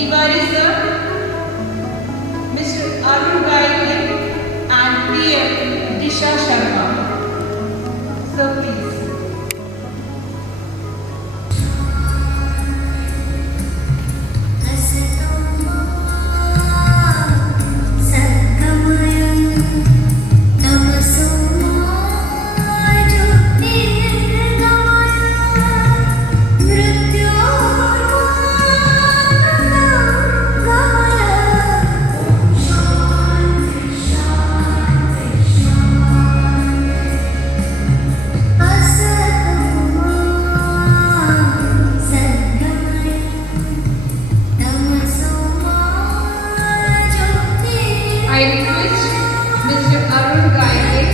Tiwari sir, Mr. Arun Gaide and PM Disha Sharma. So please. I request Mr. Arun Gaide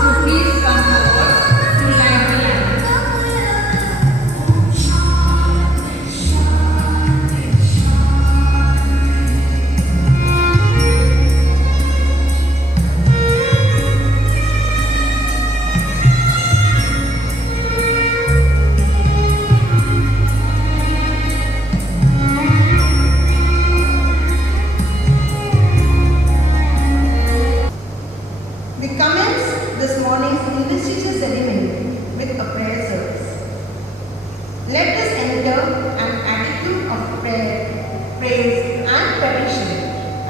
to please come forward to light the lamp. We commence this morning's investiture ceremony with a prayer service. Let us enter an attitude of prayer, praise and petition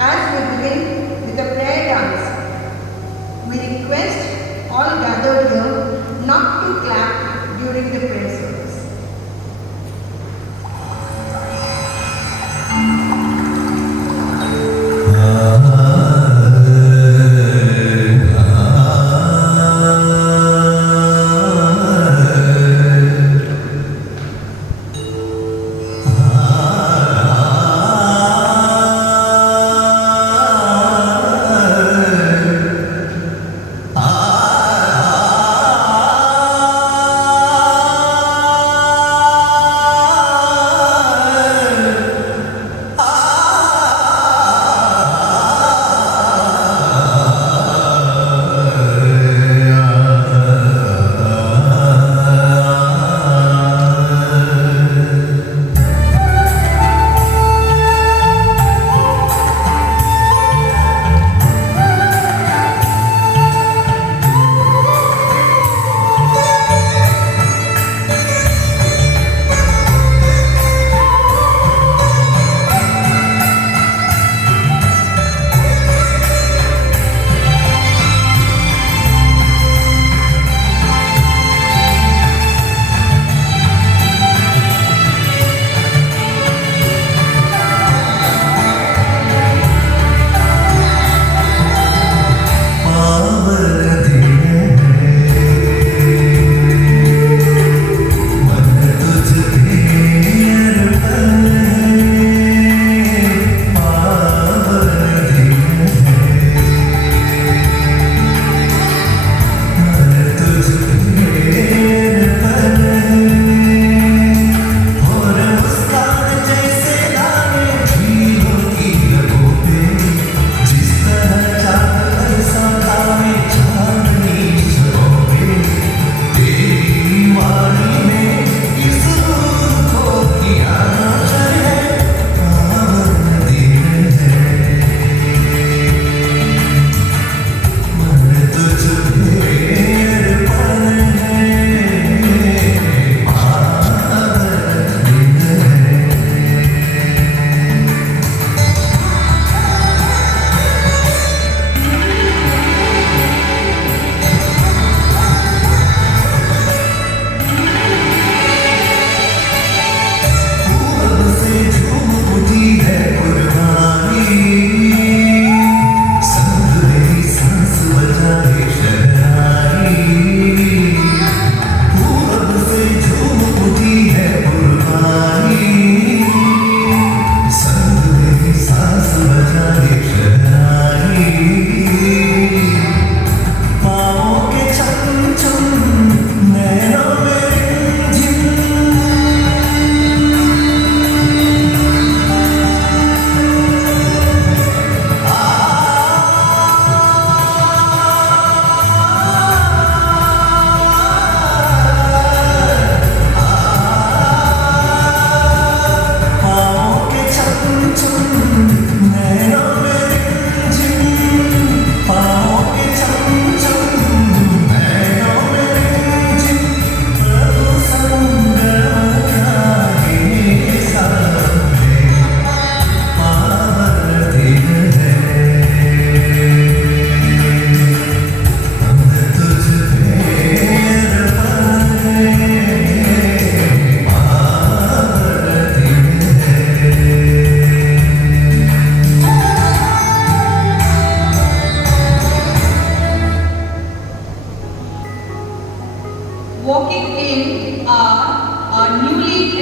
as we begin with a prayer dance. We request all gathered here not to clap during the prayer service.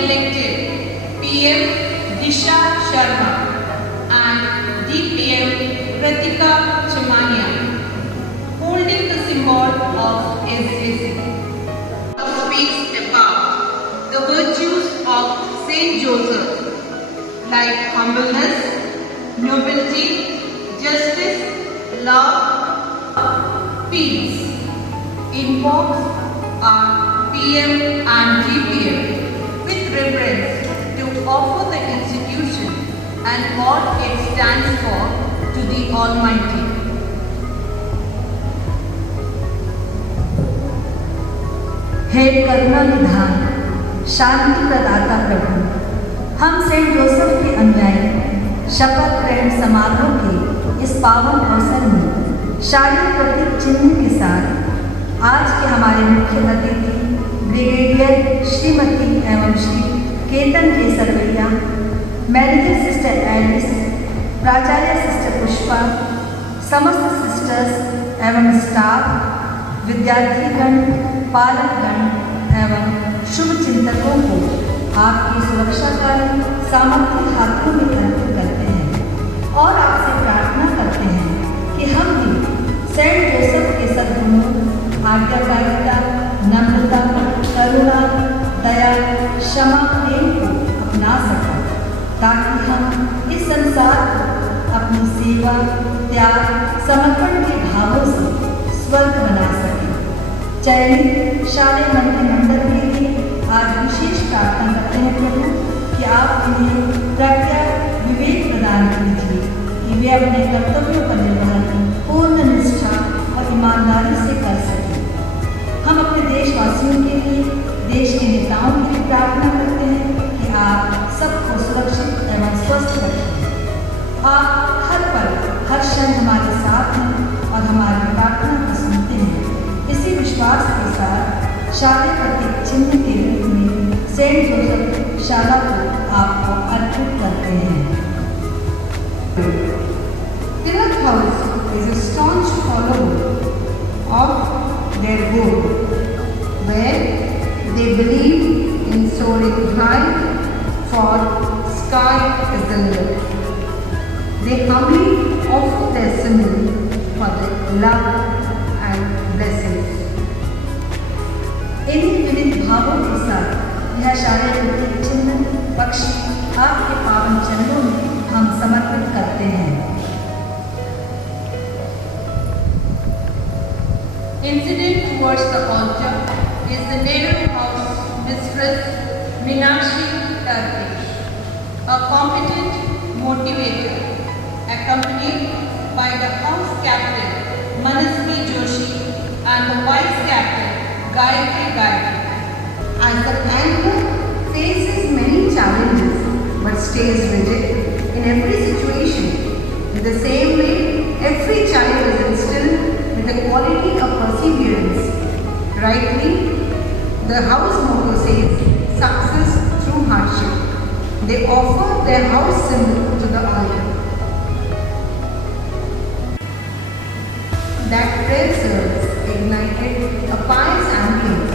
elected PM Disha Sharma and DPM Pratika Chimania, holding the symbol of SJC. Speaks about the virtues of Saint Joseph, like humbleness, nobility, justice, love, peace. Invokes our PM and GPM with reverence to offer the institution and what it stands for to the Almighty. हे करुणा निधान, शांति प्रदाता प्रभु, हम Saint Joseph के अनुयायी शपथ ग्रहण समारोह के इस पावन अवसर में शाही प्रतीक चिन्ह के साथ आज के हमारे मुख्य अतिथि ब्रिगेडियर श्रीमती एवं श्री केतन के सरवैया, मैनेजर सिस्टर एलिस, प्राचार्य सिस्टर पुष्पा, समस्त सिस्टर्स एवं स्टाफ, विद्यार्थीगण, पालकगण एवं शुभ चिंतकों को आपकी सुरक्षाकालीन सामग्री हाथों में अर्पित करते हैं और आपसे प्रार्थना करते हैं कि हम भी सेंट जोसेफ के सद्गुणों, आज्ञाकारिता, नम्रता, करुणा, दया, क्षमा, प्रेम को अपना सकें, ताकि हम इस संसार को अपनी सेवा, त्याग, समर्पण के भावों से स्वर्ग बना सकें। चयनित शालेय मंत्रिमंडल के लिए आज विशेष प्रार्थना करते हैं प्रभु कि आप इन्हें प्रज्ञा विवेक प्रदान कीजिए कि वे अपने कर्तव्यों का निर्वहन पूर्ण निष्ठा और ईमानदारी से कर सकें। हम अपने देशवासियों के लिए, देश के नेताओं के लिए प्रार्थना करते हैं कि आप सबको सुरक्षित एवं स्वस्थ रखें। आप हर पल, हर क्षण हमारे साथ हैं और हमारी प्रार्थना को सुनते हैं। इसी विश्वास के साथ शालेय प्रतीक चिन्ह के रूप में सेंट जोसेफ शाला को आपको अर्पित करते हैं। Tilak House is a staunch follower of their goal, where they believe in soaring high, for sky is the limit. They humbly offer their symbol for their love and blessings. इन्हीं विविध भावों के साथ यह शालेय प्रतीक चिन्ह पक्षी आपके पावन चरणों में हम समर्पित करते हैं। Incident towards the altar is the Nehru House Mistress Meenakshi Turkish, a competent motivator, accompanied by the house captain Manasvi Joshi and the vice captain Gayatri Gayatri. As the anchor faces many challenges but stays rigid in every situation, in the same way, every child is instilled with the quality of perseverance. Rightly, the house motto says, success through hardship. They offer their house symbol to the altar. That prayer service ignited a pious ambience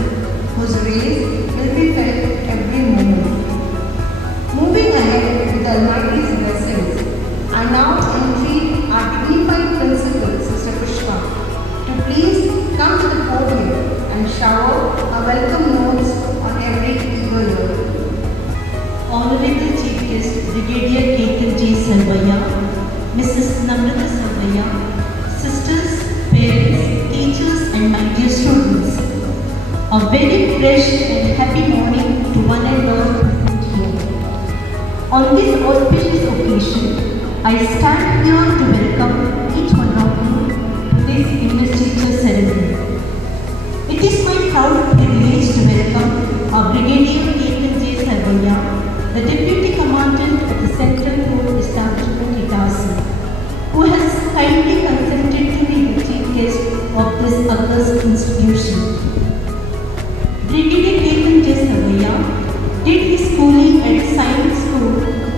whose rays will be felt every moment. Moving ahead with the Almighty's blessings, I now entreat our dignified principal, Sister Pushpa, to please come to the podium and shower a welcome notes on every eager ear. Honorable Chief Guest Brigadier Ketan J. Sarvaiya, Mrs. Namrata Sarvaiya, sisters, parents, teachers and my dear students, a very fresh and happy morning to one and all present here. On this auspicious occasion, I stand here to welcome each one of you to this investiture ceremony. It is my proud privilege to welcome our Brigadier Ketan J. Sarvaiya, the Deputy Commandant of the Central Court Establishment Itasi, who has kindly consented to be the Chief Guest of this august institution. Brigadier Ketan J. Sarvaiya did his schooling at Science School,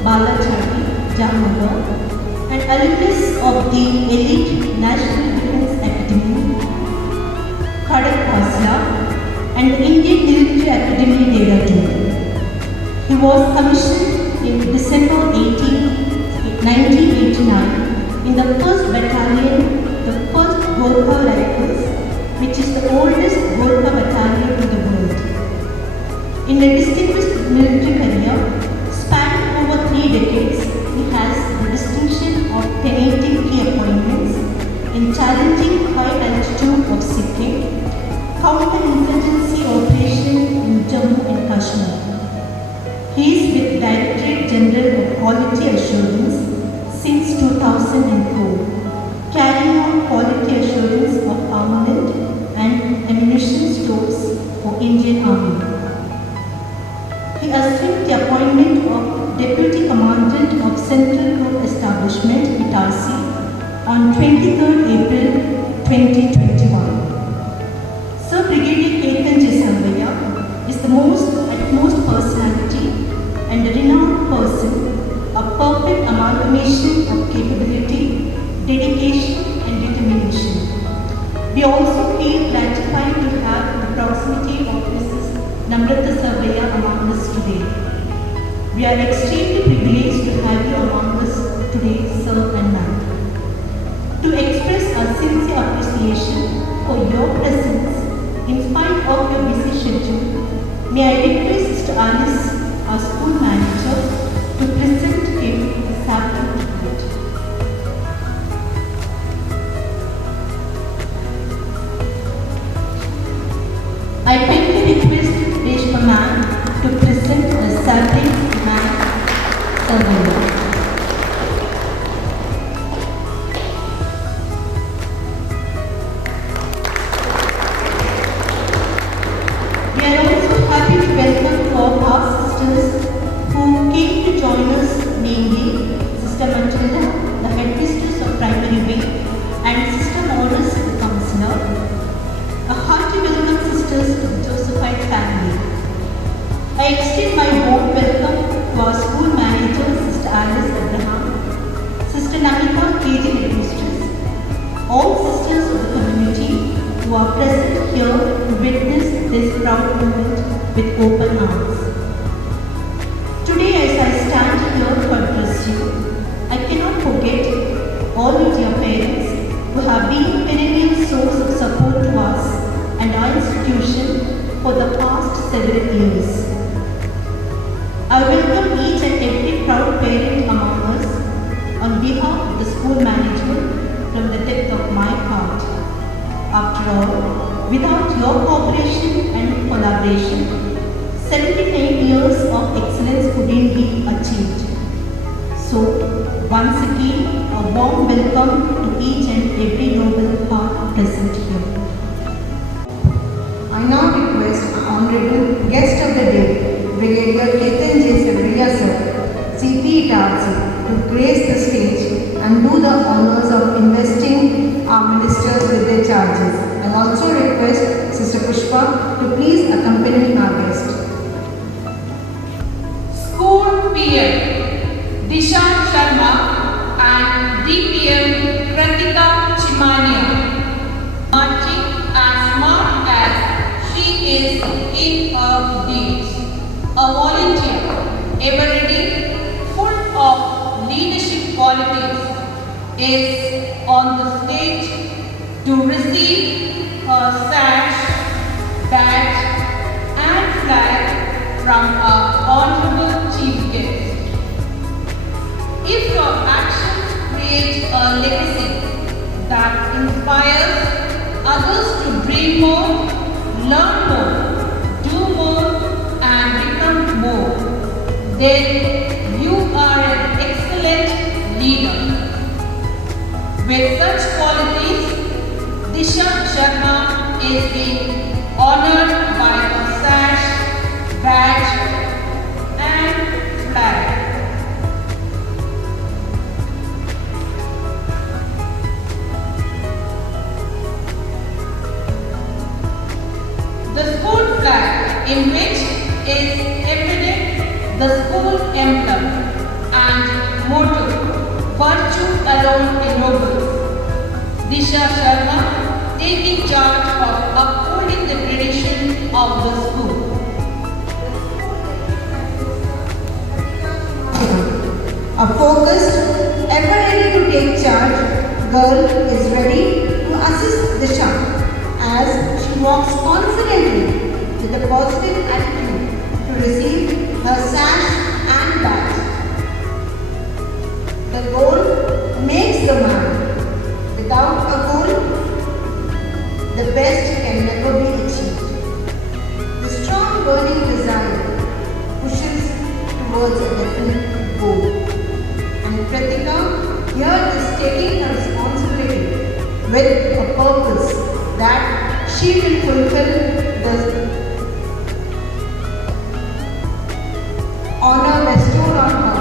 Balachati, Jamnagar, and alumnus of the elite National Defence Academy, Khadak Khasla, and the Indian Military Academy, Dehradun. He was commissioned in December 1989 in the 1st Battalion, the 1st Gorkha Rifles, which is the oldest Gorkha battalion in the world. In a distinguished military career spanning over 3 decades, he has the distinction of tenanting key appointments in challenging high altitude of Sikkim, counter-insurgency operation in Jammu and Kashmir. He is with Directorate General of Quality Assurance since 2004, carrying on quality assurance of armament and ammunition stores for Indian Army. He assumed the appointment of Deputy Commandant of Central Group Establishment, Itarsi, on 23rd April 2021. Sir Brigadier Ketan J. Sarvaiya is the utmost personality and a renowned person, a perfect amalgamation of capability, dedication and determination. We also feel gratified to have the proximity of Mrs. Namrata Sarvaiya among us today. We are extremely privileged to have you among us today, sir and ma'am. To express our sincere appreciation for your presence in spite of your busy schedule, may I request Mr. Alice, our school manager, to present him the sapling tribute. I kindly request Reshma ma'am to present the sapling to ma'am Sarvaiya. We are also happy to welcome all our sisters who came to join us, namely Sister Matilda, the headmistress of primary wing, and Sister Morris, the counselor. A hearty welcome, sisters, to the Josephite family. I extend my warm welcome to our school manager, Sister Alice Abraham, Sister Namita, KG headmistress, all sisters of the community who are present here to witness this proud moment with open arms. Today, as I stand here to address you, I cannot forget all of your parents who have been perennial source of support to us and our institution for the past several years. I welcome each and every proud parent among us on behalf of the school management from the depth of my heart. After all, without your cooperation and collaboration, 79 years of excellence couldn't be achieved. So, once again, a warm welcome to each and every noble heart present here. I now request our honorable guest of the day, Brigadier Ketan J. Sarvaiya sir, CP Itarsi, to grace the stage and do the honors of investing our ministers with their charges. I also request Sister Pushpa to please accompany our guest. School PM Disha Sharma and DPM Kratika Chimania, marching as smart as she is in her deeds. A volunteer, ever ready, full of leadership qualities, is on the stage to receive her sash, badge and flag from our honorable chief guest. If your actions create a legacy that inspires others to dream more, learn more, do more and become more, then you are an excellent leader. With such qualities, Disha Sharma is being honored by a sash, badge and flag. The school flag, in which is embedded the school emblem and motto, "Virtue alone ennobles." Disha Sharma taking charge of upholding the tradition of the school. A focused, ever ready to take charge, girl is ready to assist Disha as she walks confidently with a positive attitude to receive her sash and badge. The goal makes the man. Without a goal, the best can never be achieved. The strong burning desire pushes towards a definite goal. And Pratika here is taking her responsibility with a purpose that she will fulfill the honor bestowed on her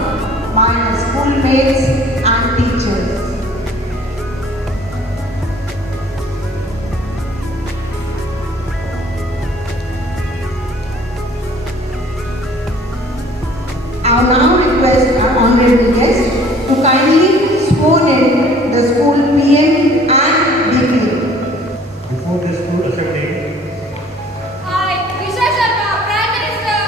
by her schoolmates and teachers. I now request our honorable guest to kindly sworn in the school PM and DPM. Before the school assembly, I, Disha Sharma, Prime Minister,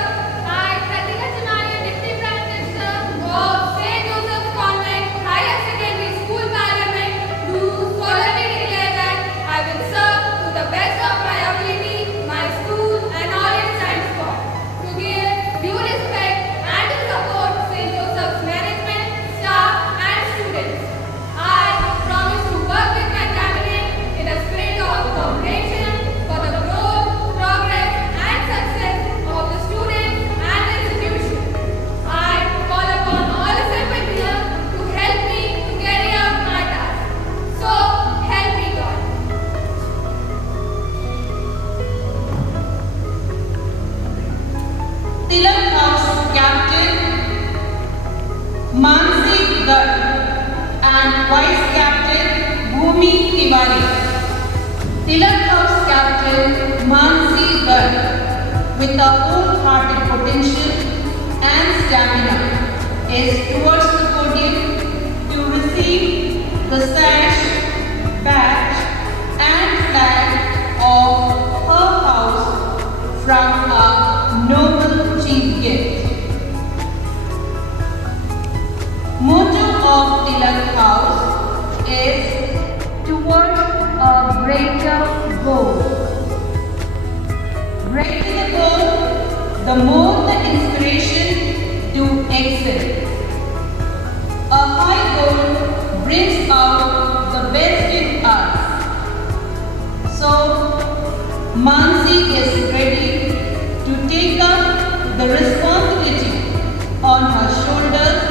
I, Pratika Chunania, Deputy Prime Minister of St. Joseph's Convent Higher Secondary School Parliament, do solemnly declare that I will serve to the best of my ability, my school and all it stands for, to give due respect and to support St. Joseph's management, staff and students. I promise to work with my cabinet in a spirit of cooperation for the growth, progress and success of the students and the institution. I call upon all assembled here to help me to carry out my task. So help me God. Tilak House Captain Mansi Garg and Vice Captain Bhumi Tiwari. Tilak House Captain Mansi Garg, with a wholehearted potential and stamina, is towards the podium to receive the sash, badge and flag of her house from a noble chief gift. Motto of Tilak House is towards a greater goal. Greater the goal, the more the inspiration to excel. A high goal brings out the best in us. So, Mansi is ready to take up the responsibility on her shoulders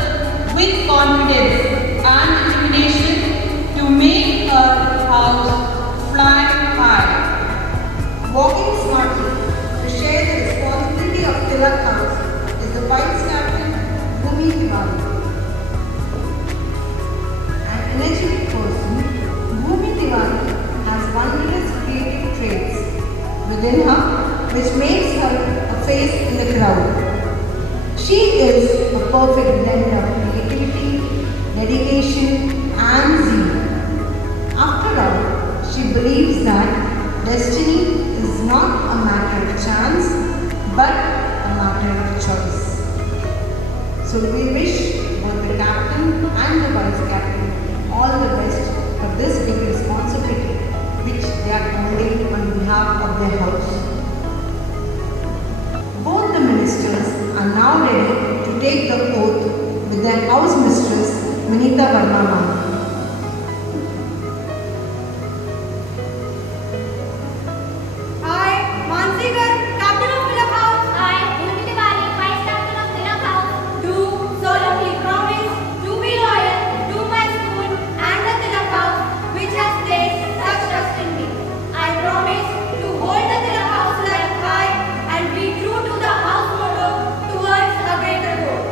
with confidence and determination to make her house fly high. Walking smartly to share the responsibility of Tilak House is the Vice Captain Bhumi Tiwari. An energetic person, Bhumi Tiwari has wondrous creative traits within her which makes her a face in the crowd. She is a perfect blend of creativity, dedication and zeal. After all, she believes that destiny is not a matter of chance but a matter of choice. So we wish both the captain and the vice captain all the best for this big responsibility which they are holding on behalf of their house. Both the ministers are now ready to take the oath with their house mistress, Vinita Verma ma'am. I, Mansi Garg, Captain of Tilak House. I, Bhumi Tiwari, Vice Captain of Tilak House. Do solemnly promise to be loyal to my school and the Tilak House which has placed such trust in me. I promise to hold the Tilak House like high and be true to the house motto towards a greater goal.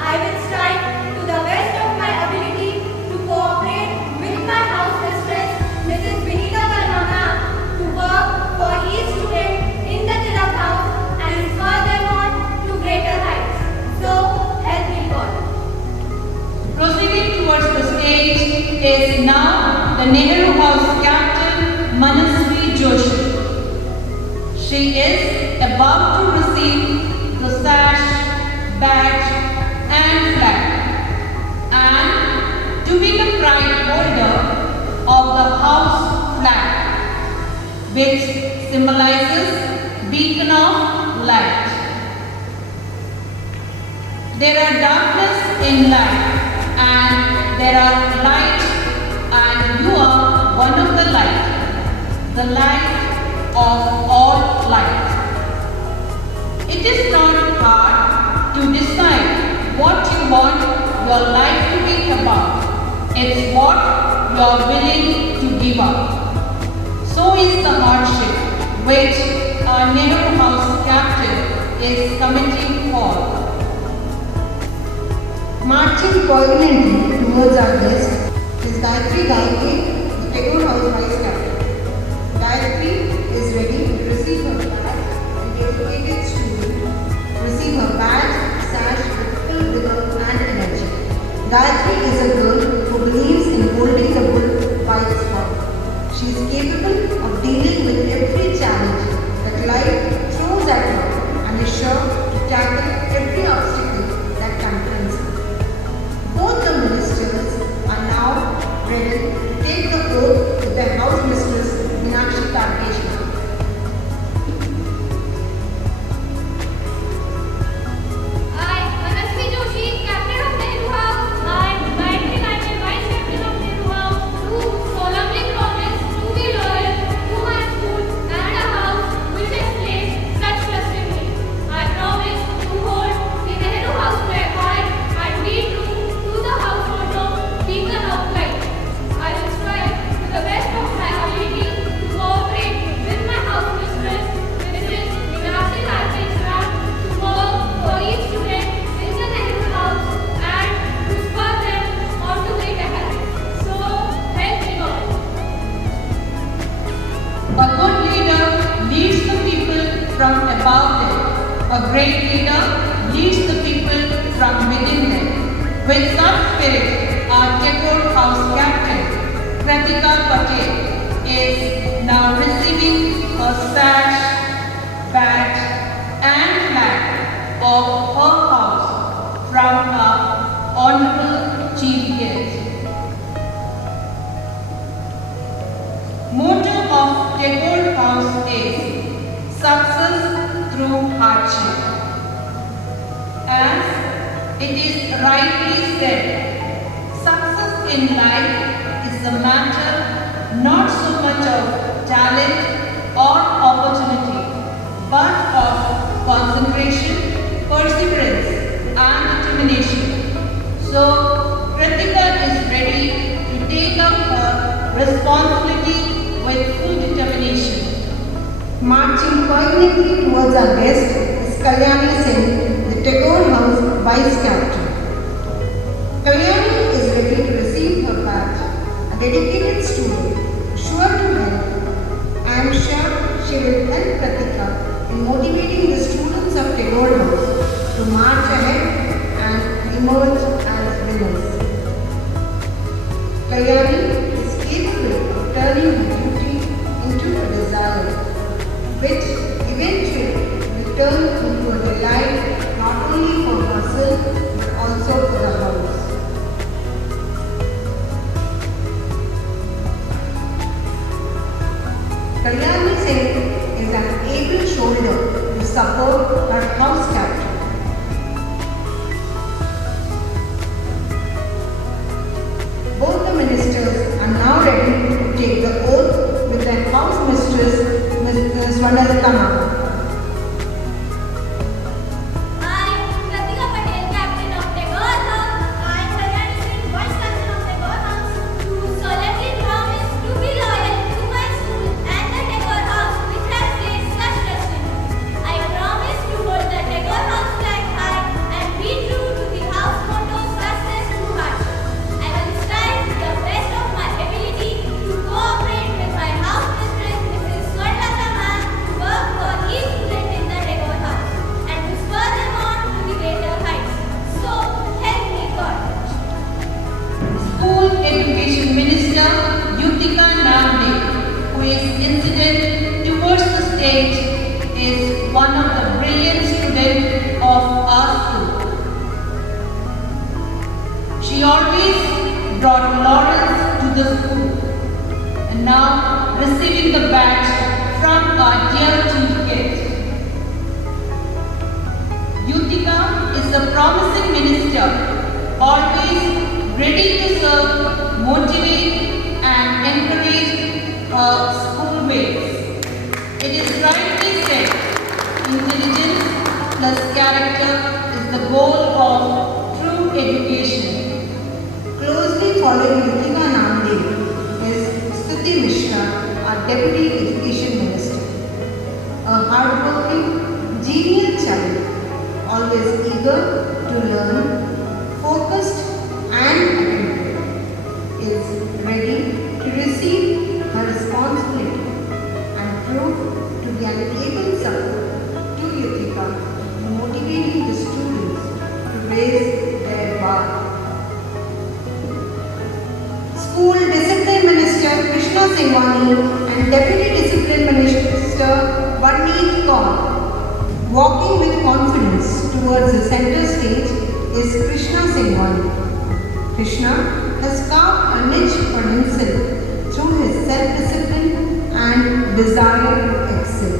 I will strive to the best of my ability to cooperate with my house mistress, Mrs. Vinita Verma ma'am, to work for each student in the Tilak House and inspire them on to greater heights. So help me God. Proceeding towards the stage is now the Nehru House Captain Manasvi Joshi. She is about to receive the sash, badge and flag. which symbolizes beacon of light. There are darkness in life and there are light, and you are one of the light of all light. It is not hard to decide what you want your life to be about. It's what you are willing to give up. So is the hardship which our Nehru House captain is committing for. Marching poignantly towards our guest is Gayatri Gaike, the Tagore House Vice Captain. Gayatri is ready to receive her badge and dedicated student, receive her badge, sash with full vigor and energy. Gayatri is a girl who believes in holding the bull by its horn. She is capable of dealing with every challenge that life throws at her and is sure to tackle every obstacle that confronts her. Both the ministers are now ready to take the oath with their house mistress Meenakshi Tarkeshwar. I, Manasvi Joshi, Captain of Nehru House, I, Gayatri Gaike, Vice Captain of Nehru House, do solemnly promise to be loyal to my school and a house which has placed such trust in me. I promise to hold the Nehru House record and be true to the house motto, beacon of light. I will strive to the best of my ability to cooperate with my house mistress, Mrs. Meenakshi Tarkeshwar, to work for each student in the Nehru House and to spur them on to greater heights. So, help me God. A good leader leads the people from above them. A great leader leads the people from within them. With such spirit, our Tagore House captain, Kritika Patel, is now receiving a sash, badge and flag of her house from our Honorable Chief Guest. Motto of Tagore House is success through hardship. As it is rightly said, success in life is a matter not so much of talent or opportunity, but of concentration, perseverance and determination. So, Kritika is ready to take up her responsibility with full determination. Marching poignantly towards our guest is Kalyani Singh, the Tagore House Vice Captain. Kalyani is ready to receive her badge, a dedicated student, sure to help. I am sure she will help Kritika in motivating the students of Tagore House to march ahead and emerge as winners. Kalyani is capable of turning her duty into a desire, which eventually will turn into a delight not only for herself but also for the house. Kalyani Singh is an able shoulder to support her house captain. is a promising minister, always ready to serve, motivate, and encourage schoolmates. It is rightly said, intelligence plus character is the goal of true education. Closely following Yutika Namde is Stuti Mishra, our Deputy Education Minister. A hardworking, genial child, always eager to learn, focused and attentive, is ready to receive her responsibility and prove to be an able support to Yutika in motivating the students to raise their bar. School Discipline Minister Krishna Singwani and Deputy Discipline Minister Varneet Kaur. Walking with confidence towards the center stage is Krishna Singwani. Krishna has carved a niche for himself through his self-discipline and desire to excel.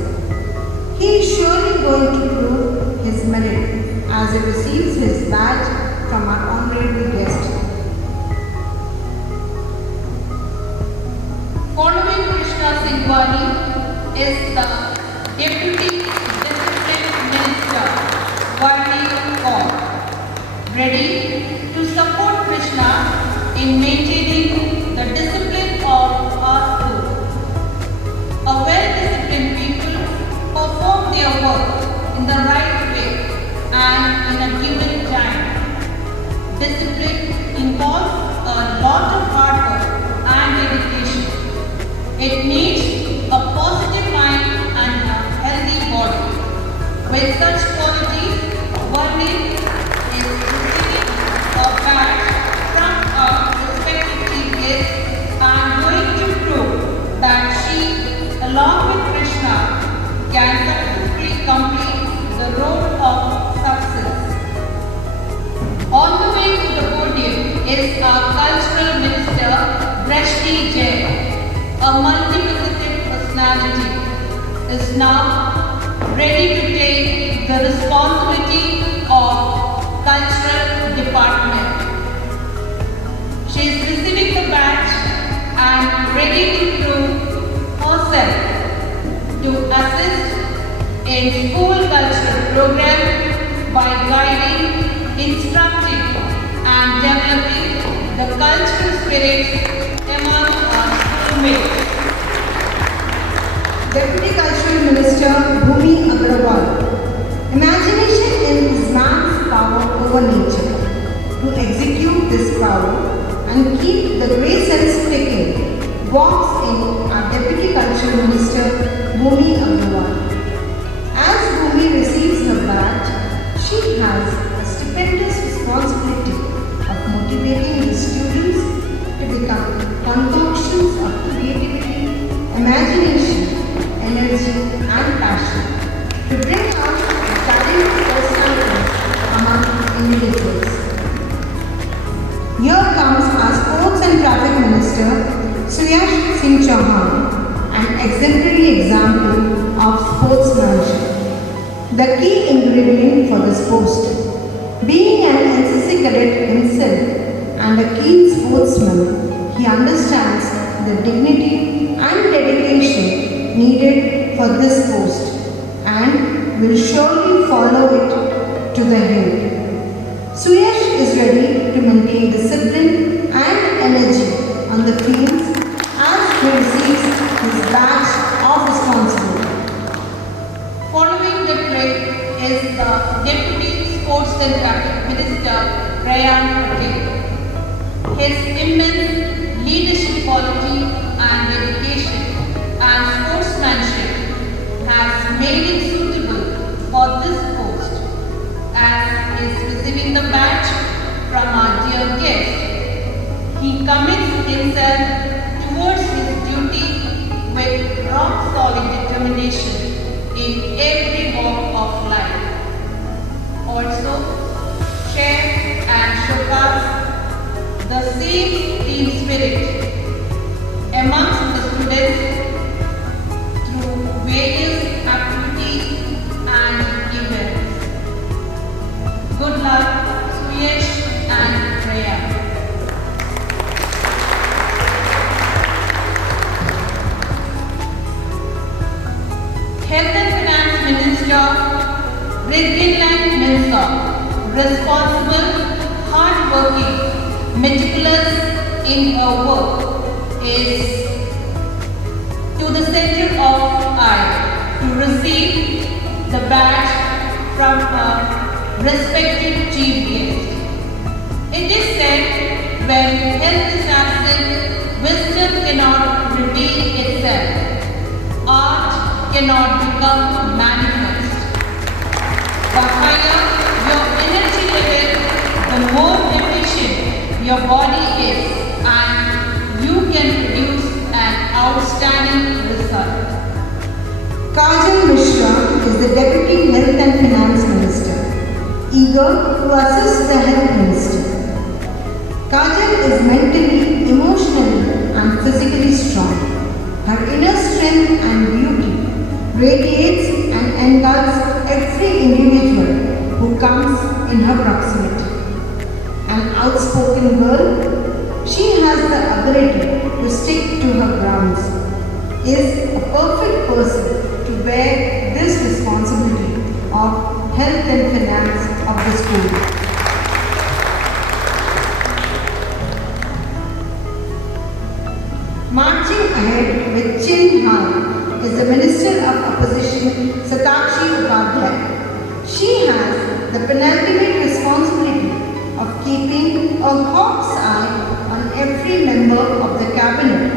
He is surely going to prove his merit as he receives his badge from our honorable guest. Following Krishna Singwani is the Deputy Discipline Minister, Varneet Kaur, ready to support Krishna in maintaining the discipline of our school. A well-disciplined people perform their work in the right way and in a given time. Discipline involves a lot of hard work and dedication. It needs a positive mind and a healthy body. With such qualities, Varneet is receiving a badge from our respected chief guest and going to prove that she, along with Krishna, can successfully complete the road of success. On the way to the podium is our cultural minister, Drashti Jain. A multifaceted personality is now ready to take the responsibility of cultural department. She is receiving the badge and ready to prove herself to assist in school cultural program by guiding, instructing and developing the cultural spirit among our schoolmates. Deputy Cultural Minister Bhumi Agrawal. Imagination is man's power over nature. To execute this power and keep the grey cells ticking walks in our Deputy Cultural Minister Bhumi Agrawal. As Bhumi receives her badge, she has a stupendous responsibility of motivating the students to become concoctions of creativity, imagination, energy and passion to bring out the talented personalities among individuals. Here comes our Sports and Traffic Minister Suyash Singh Chauhan, an exemplary example of sportsmanship. The key ingredient for this post. Being an NCC cadet himself and a keen sportsman, he understands the dignity and dedication needed for this post and will surely follow it to the hilt. Suyash is ready to maintain discipline and energy on the fields as he receives his badge of responsibility. Following the trip is the Deputy Sports and Traffic Minister, Rayan Patel. His immense leadership quality and dedication and sportsmanship has made him suitable for this post as he is receiving the badge from our dear guest. He commits himself towards his duty with rock solid determination in every walk of life. Also, share and showcase the same team spirit amongst the students through various activities and events. Good luck, Suyesh and Freya. Health and Finance Minister Ridginland Milsa, responsible, hard-working, meticulous in her work, is to the center of I to receive the badge from a respected chief guest. It is said, when health is absent, wisdom cannot reveal itself. Art cannot become manifest. The higher your energy level, the more efficient your body is, and you can produce an outstanding result. Kajal Mishra is the Deputy Health and Finance Minister, eager to assist the Health Minister. Kajal is mentally, emotionally and physically strong. Her inner strength and beauty radiates and engulfs every individual who comes in her proximity. An outspoken girl, she has the ability to stick to her grounds, is a perfect person to bear this responsibility of health and finance of the school. Marching ahead with chin high is the Minister of Opposition Satakshi Upadhyay. She has the penultimate responsibility of keeping a hawk's eye on every member of the cabinet,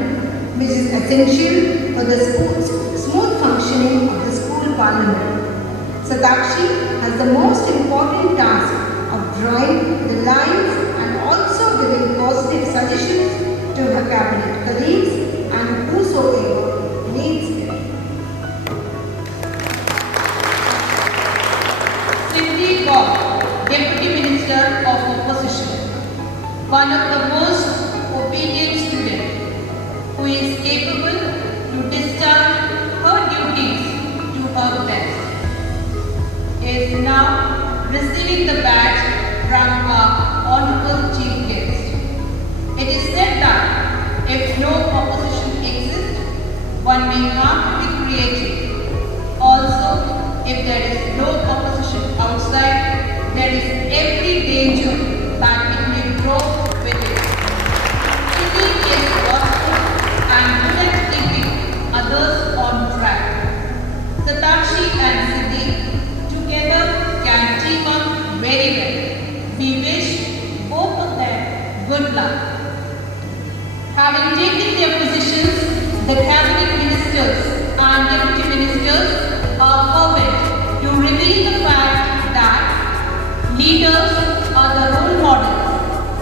which is essential for the smooth functioning of the school parliament. Satakshi has the most important task of drawing the lines and also giving positive suggestions to her cabinet colleagues and whosoever needs it. Sindhi Gaur, Deputy Minister of Opposition, one of the most obedient students who is capable to discharge her duties to her best, is now receiving the badge from our Honorable Chief Guest. It is said that if no opposition exists, one may have to be creative. Also, if there is no opposition outside, there is every danger that it may grow with it. Sindhi is thoughtful and good at keeping others on track. Satakshi and Sindhi together can team up very well. We wish both of them good luck. Having taken their positions, the cabinet ministers and deputy ministers are fervent to reveal the fact that leaders are the role models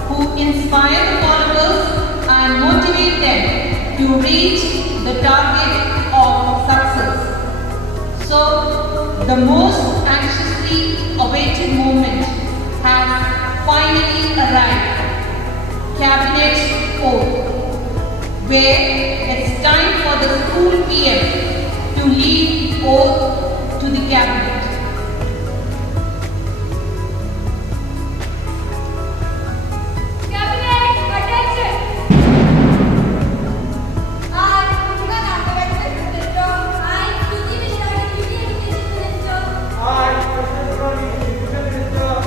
who inspire the followers and motivate them to reach the target of success. So, the most anxiously awaited moment has finally arrived. Cabinet's oath, where it's time for the school PM to lead oath to the cabinet. Cabinet, attention! I, Deepika Nagavesha Minister, I, Suji Mishra, Deputy Education Minister, I, Varghese Kaur,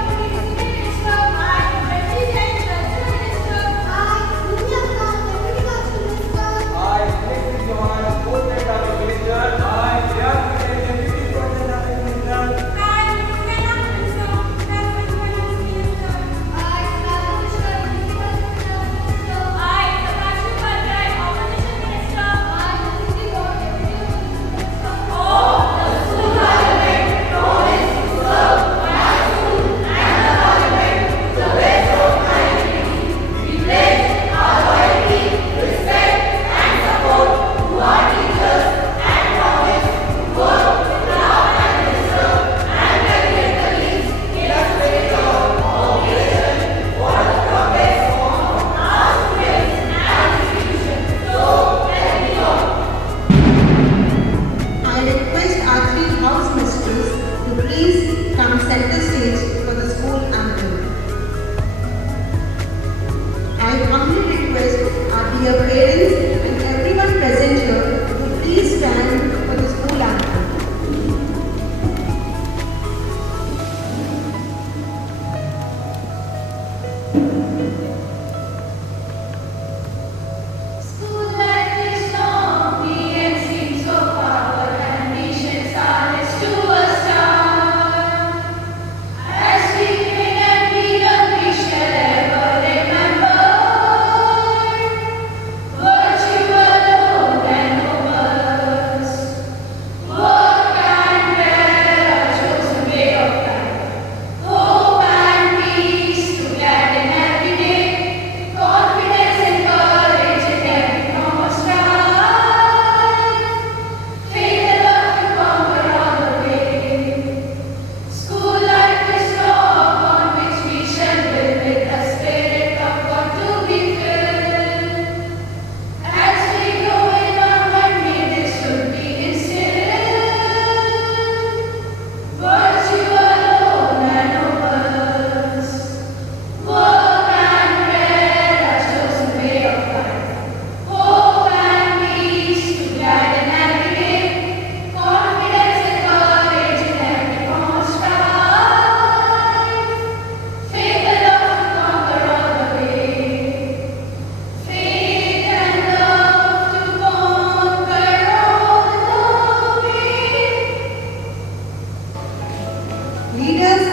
Deputy Discipline Minister, I, Reddy Jain, Cultural Minister, I, Dunya Khan, Deputy Cultural Minister, I, Nick Johan, Sports and Minister, I,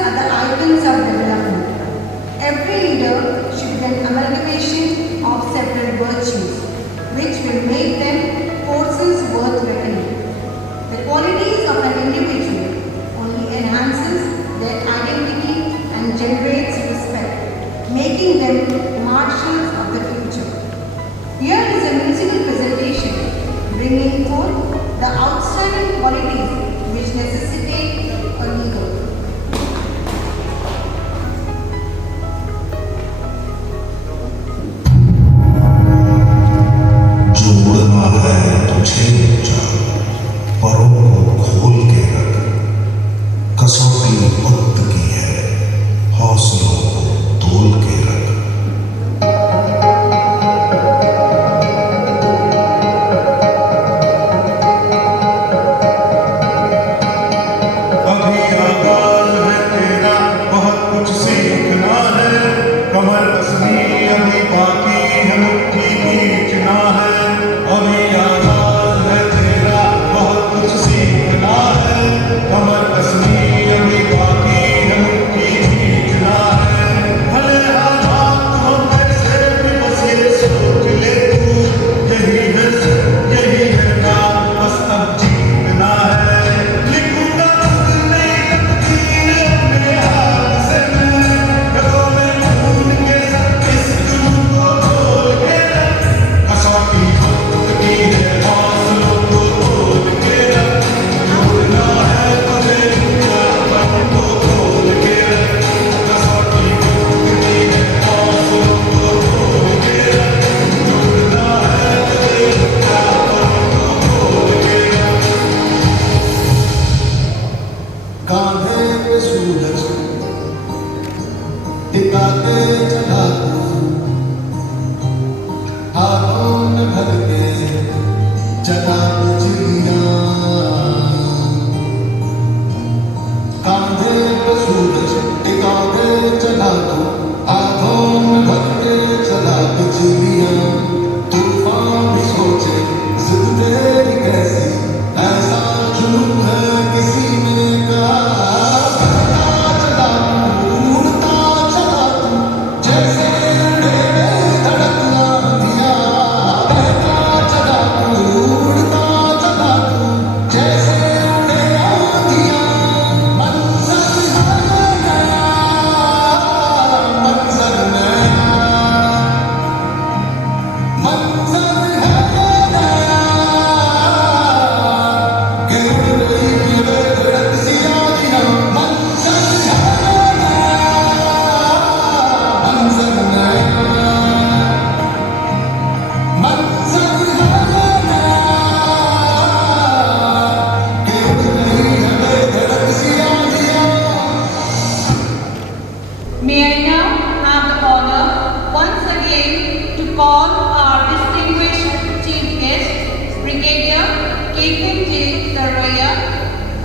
are the icons of development. Every leader should be an amalgamation of several virtues, which will make them forces worth reckoning. The qualities of an individual only enhances their identity and generates respect, making them marshals of the future. Here is a musical presentation bringing forth the outstanding qualities which necessitate a leader. जो उड़ना है तुझे जा, परों को खोल के रख, कसौटी वक्त की है, हौसलों को तोल के रख। अभी आगाज है तेरा, बहुत कुछ सीखना है, कमर कसनी अभी बाकी है, मुट्ठी खींचना है। अभी आगाज है तेरा, बहुत कुछ सीखना है, कमर कसनी अभी बाकी है, मुट्ठी खींचना है। भले हालात हो कैसे भी बस ये सोच ले तू, यही है ना, बस अब जीतना है। लिखूंगा खुद नई तकदीर अपने हाथ से मैं, गलों में खून के साथ इस दिल को तोल के रख, कसौटी वक्त की है, हौसलों को तोल के रख। जोड़ना है तुझे ऊंचा, परों को खोल के रख, कसौटी वक्त की है, हौसलों को तोल के रख। जोड़ना है तुझे ऊंचा, परों को खोल के रख। कांधे पे सूरज टिकाते चला तू, हाथों में भर के चला चिड़िया। कांधे पे सूरज टिकाते चला तू, हाथों में भर के चला चिड़िया। तूफान भी सोचे जिद तेरी कैसी, ऐसा जुनून है किसी ने कहा। चला तू, उड़ता चला तू, जैसे उड़े धड़क आंधिया। बहता चला तू, उड़ता चला तू, जैसे उड़े आंधिया। मंजर है नया, मंजर नया, मंजर है नया, कि उड़ रही ये धड़क सी आंधियां। मंजर है नया, मंजर नया, मंजर है नया, कि उड़ रही ये धड़क सी आंधियां। May I now have the honor once again to call our distinguished chief guest, Brigadier Ketan J. Sarvaiya,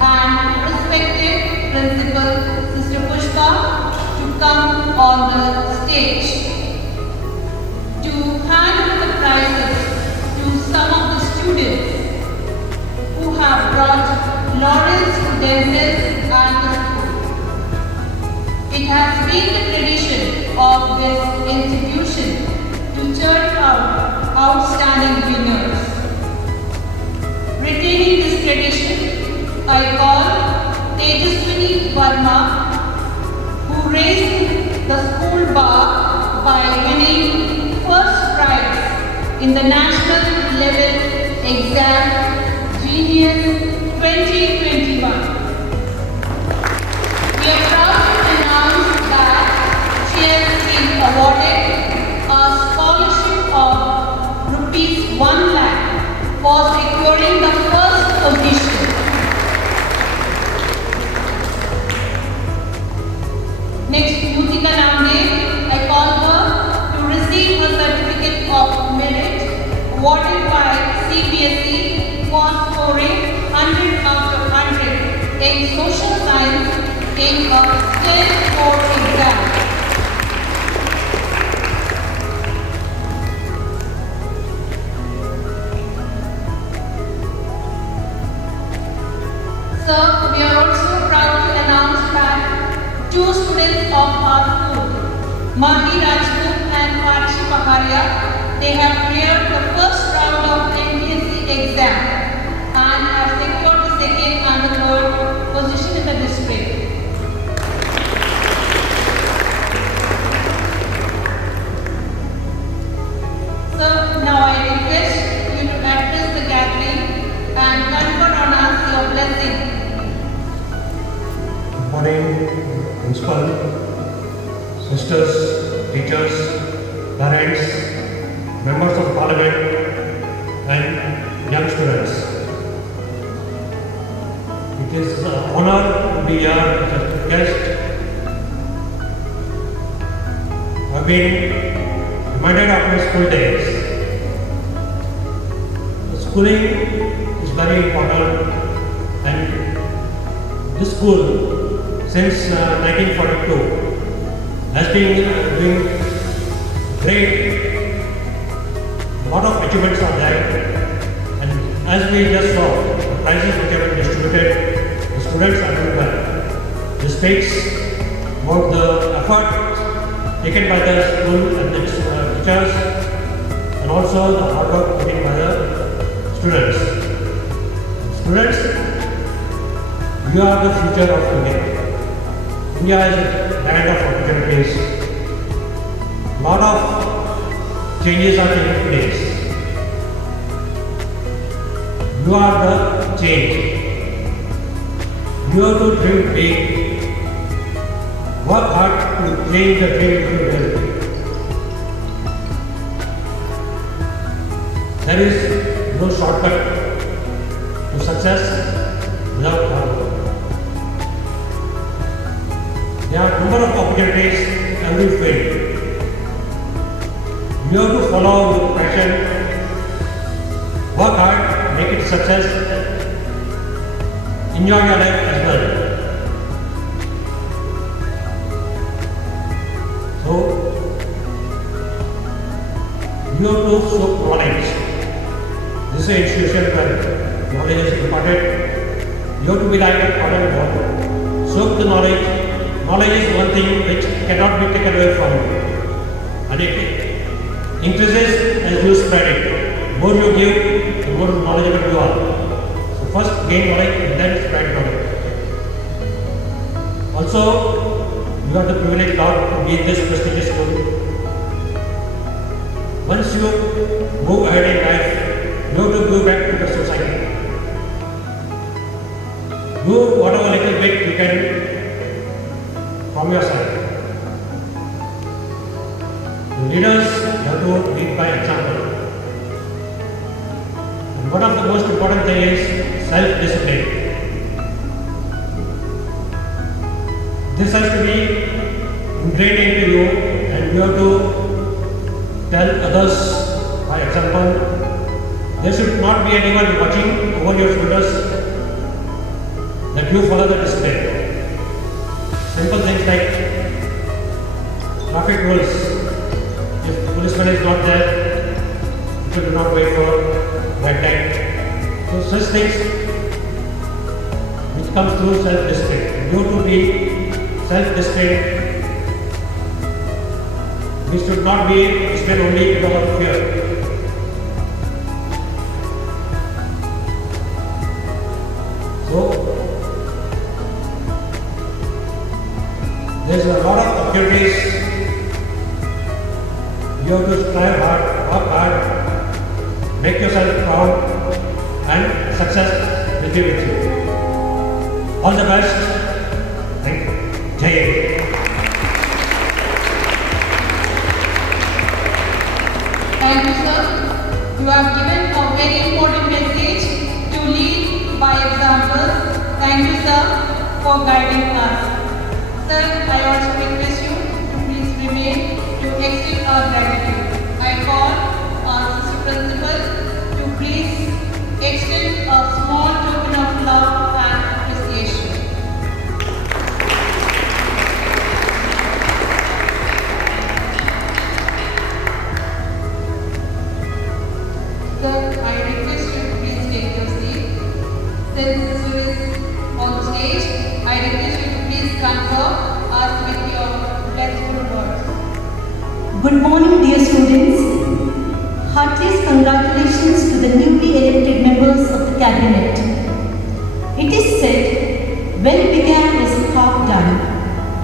and respected Principal Sister Pushpa to come on the stage to hand over the prizes to some of the students who have brought laurels to themselves and the school. It has been the tradition of this institution to churn out outstanding winners. Retaining this tradition, I call Tejaswini Verma, who raised the school bar by winning first prize in the national level exam Genius 2021. We are proud to announce that she has been awarded a scholarship of ₹1 lakh for securing the first position. Next, Yutika Namde, I call her to receive her certificate of merit awarded by CBSE for scoring 100 out of 100 in social science in a state board exam. Sir, we are also proud to announce that 2 students of our school, Mahi Rajput and Archie Paharia. They have cleared the first round of NTSC exam and have secured the second and the third position in the district. So now I request you to address the gathering and confer on us your blessing. Good morning, principal, sisters, teachers, parents, members of parliament, and young students. It is an honor to be here as a guest. I've been reminded of my school days. The schooling is very important, and this school since 1942 has been doing great. Lot of achievements are there, and as we just saw, the prizes which have been distributed, the students are doing well. This speaks about the effort taken by the school and the teachers, and also the hard work taken by the students. Students, you are the future of India. India is a land of opportunities. Lot of changes are taking place. You are the change. You have to dream big. Work hard to change the dream into reality. There is no shortcut to success without hard work. There are a number of opportunities every field. You have to follow your passion, work hard, make it a success, enjoy your life as well. So, you have to soak knowledge. This is an institution where knowledge is imparted. You have to be like a cotton ball. Soak the knowledge. Knowledge is one thing which cannot be taken away from you. And it increases as you spread it. The more you give, the more knowledgeable you are. So first gain knowledge and then spread knowledge. Also, you have the privilege now to be in this prestigious school. Once you move ahead in life, you have to go back to the society. Do whatever little bit you can from your side. The leaders have to lead by example. And one of the most important thing is self-discipline. This has to be ingrained into you, and you have to tell others by example. There should not be anyone watching over your shoulders that you follow the discipline. Simple things like traffic rules. If policeman is not there, you should not wait for red light. So such things which comes through self-discipline. You have to be self-disciplined. We should not be disciplined only because of fear. So there's a lot of opportunities. You have to strive hard, work hard, make yourself proud, and success will be with you. All the best. Thank you. Jai Hind. Thank you, sir. You have given a very important message to lead by example. Thank you, sir, for guiding us. Sir, I also request you to please remain to extend our gratitude. I call our Assistant Principal to please extend a small token of love and appreciation. Sir, I request you to please take your seat. Since Sir is on stage, I request you Good morning, dear students. Heartiest congratulations to the newly elected members of the cabinet. It is said, well began is half done.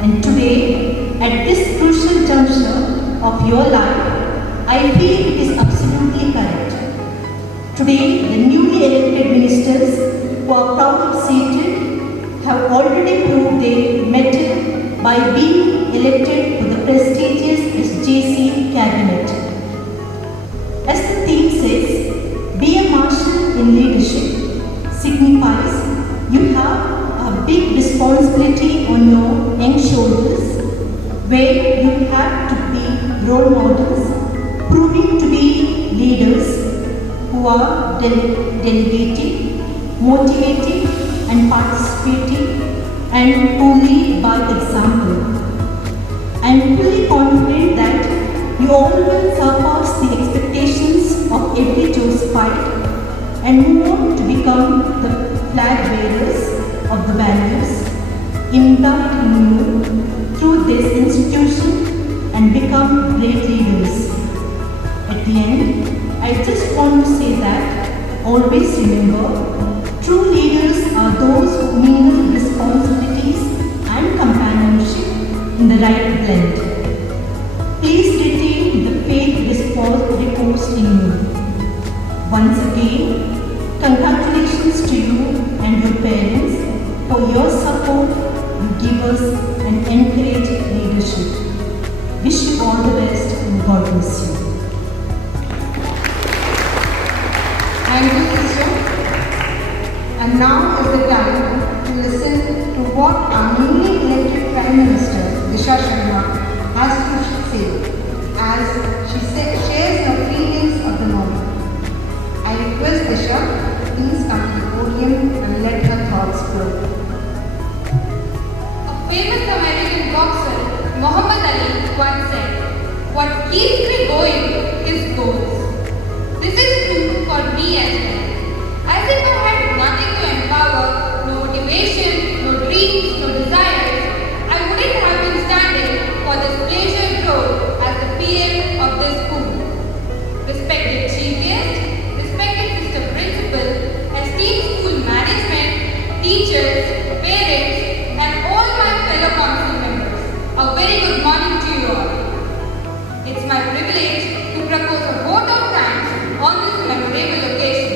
And today, at this crucial juncture of your life, I feel it is absolutely correct. Today, the newly elected ministers who are proudly seated have already proved their mettle by being elected to the prestigious SJC cabinet. As the theme says, be a marshal in leadership signifies you have a big responsibility on your young shoulders, where you have to be role models, proving to be leaders who are delegating, motivating and participating and who lead by example. I am fully confident that you all will surpass the expectations of every Josephite and move on to become the flag bearers of the values imbibed in you through this institution and become great leaders. At the end, I just want to say that always remember, true leaders are those who mingle responsibilities and companionship in the right blend. Please retain the faith reposed in you. Once again, congratulations to you and your parents for your support you give us and encourage leadership. Wish you all the best and God bless you. Thank you, sister. And now is the time to listen to what our newly elected Prime Minister, Disha Sharma, has to say as she shares her feelings of the moment. I request Disha, please come to the podium and let her thoughts flow. A famous American boxer, Muhammad Ali, once said, "What keeps me going is goals." This is true for me as well. As if I had nothing to empower, no motivation, no dreams, no desires, I wouldn't have been standing for this pleasure role as the PM of this school. Respected Chief Guest, respected Mr. Principal, esteemed school management, teachers, parents, and all my fellow council members, a very good morning to you all. It's my privilege to propose a vote of thanks on this memorable occasion.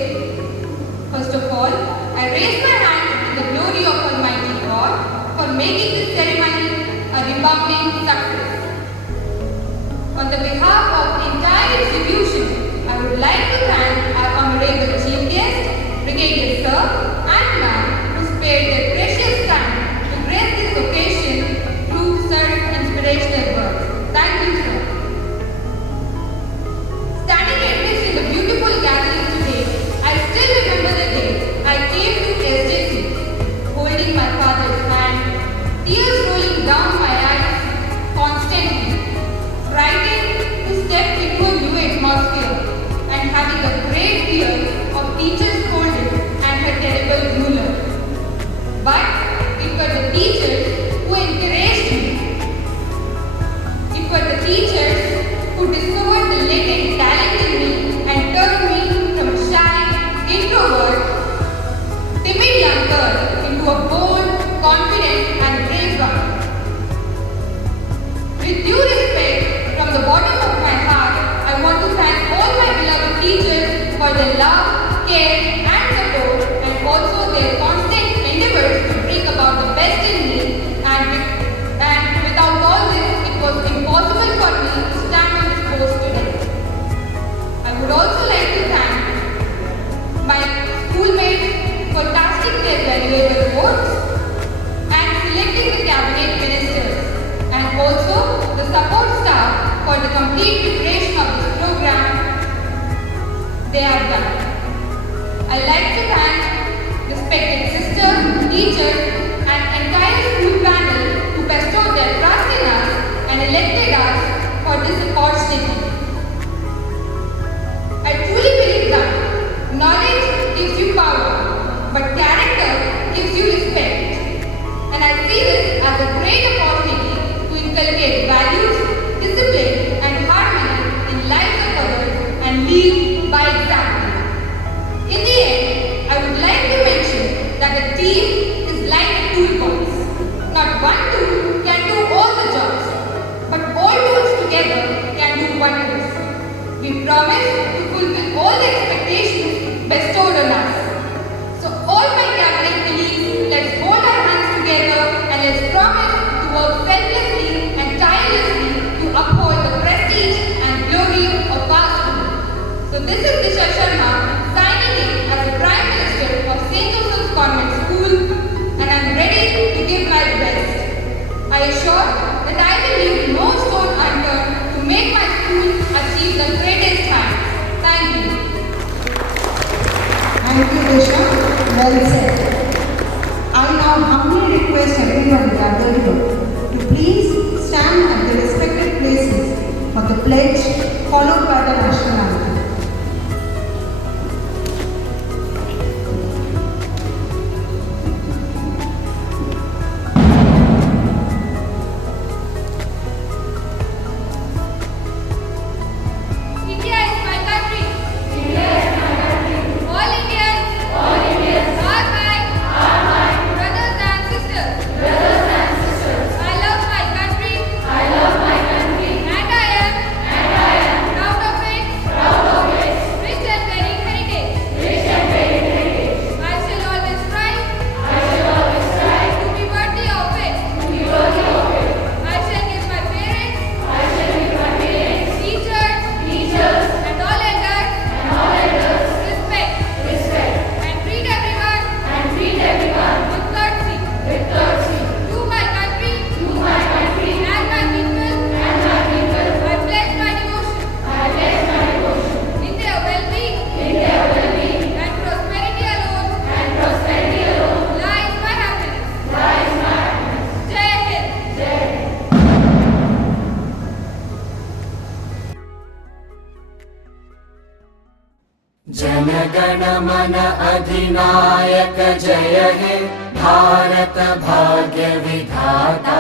First of all, I raise my hand in the glory of Almighty God for making this ceremony a resounding success. On the behalf of the entire institution, I would like to thank our honorable Chief Guest, Brigadier Sir and Ma'am, who spared their precious time to grace this occasion through such inspirational words. Thank you, sir. Standing amidst in the beautiful gathering today, I still remember the day I came to SJC, holding my father's hand, tears rolling down my eyes constantly, frightened to step into a new atmosphere and having a great fear of teachers scolding and her terrible ruler. But it were the teachers who encouraged me. It were the teachers who discovered the latent talent in me and turned me from a shy, introvert, timid young girl into a bold, confident and brave one. With due respect, from the bottom of my heart, I want to thank all my beloved teachers for their love, care and support and also their constant endeavors to bring about the best in me and without all this, it was impossible for me to stand on this post today. I would also like to thank my schoolmates for casting their valuable votes and selecting the cabinet ministers and also the support staff for the complete preparation of this program they have done. I'd like to thank respected sisters, teachers and entire school panel who bestowed their trust in us and elected us for this opportunity. I truly believe that knowledge gives you power, but character gives you respect. And I see this as a great opportunity to inculcate values, discipline and hard ensure that I will leave no stone unturned to make my school achieve the greatest heights. Thank you. Thank you, Disha. Well said. I now humbly request everyone gathered here to please stand at the respective places for the pledge followed by the national anthem. India is my country. India is my country. All Indians are my brothers and sisters. I love my country. And I am proud of it. Rich and varied heritage. I shall always strive to be worthy of it. I shall give my parents, teachers, and all elders respect and treat everyone with courtesy. To my country and my people, I pledge my devotion. In their well-being and prosperity alone lies my happiness. Jai Hind. जनगण मन अधिनायक जय हे भारत भाग्य विधाता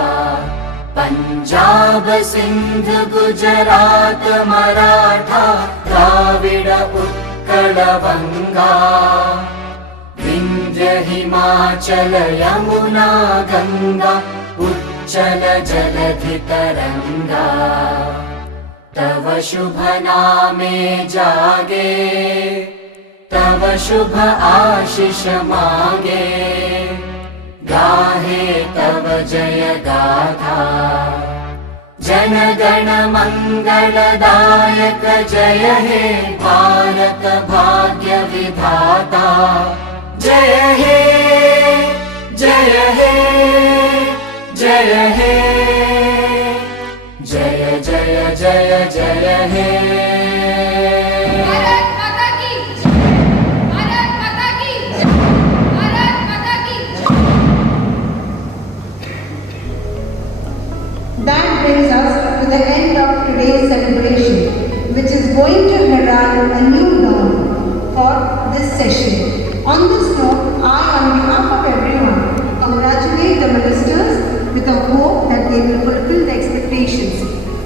पंजाब सिंध गुजरात मराठा द्राविड उत्कल बंगा विंध्य हिमाचल यमुना गंगा उच्चल जलधि तरंगा तव शुभ नामे जागे तव शुभ आशीष मांगे गाहे तव जय गाथा जन गण मंगलदायक जय हे भारत भाग्य विधाता जय हे जय हे जय हे जय जय जय जय हे भारत माता की भारत माता की भारत माता की That brings us to the end of today's celebration, which is going to herald a new dawn for this session. On this note, I, on behalf of everyone, congratulate the ministers with a hope that they will fulfill the expectations.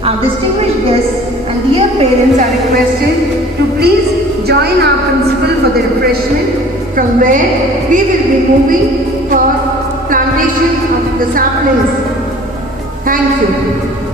Our distinguished guests and dear parents are requested to please join our principal for the refreshment, from where we will be moving for plantation of the saplings. Thank you.